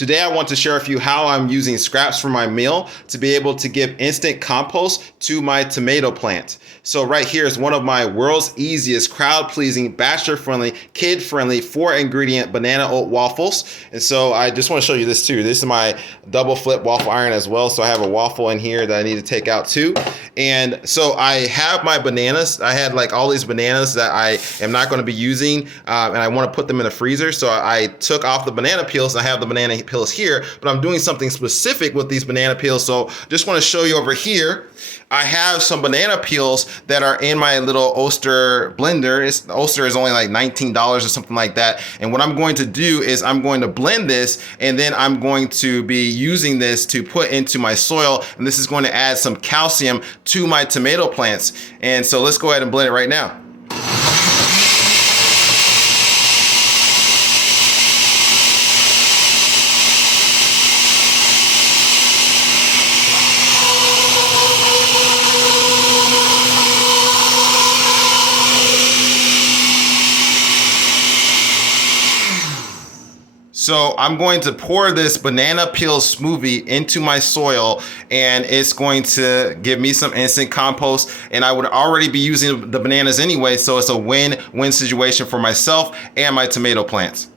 Today I want to share with you how I'm using scraps from my meal to be able to give instant compost to my tomato plant. So right here is one of my world's easiest, crowd-pleasing, bachelor-friendly, kid-friendly 4-ingredient banana oat waffles. And so I just want to show you this too. This is my double flip waffle iron as well. So I have a waffle in here that I need to take out too. And so I have my bananas. I had like all these bananas that I am not going to be using and I want to put them in the freezer. So I took off the banana peels. I have the banana peels here, but I'm doing something specific with these banana peels. So just want to show you over here. I have some banana peels that are in my little Oster blender. The Oster is only like $19 or something like that. And what I'm going to do is I'm going to blend this, and then I'm going to be using this to put into my soil. And this is going to add some calcium to my tomato plants. And so let's go ahead and blend it right now. So I'm going to pour this banana peel smoothie into my soil, and it's going to give me some instant compost, and I would already be using the bananas anyway, so it's a win-win situation for myself and my tomato plants.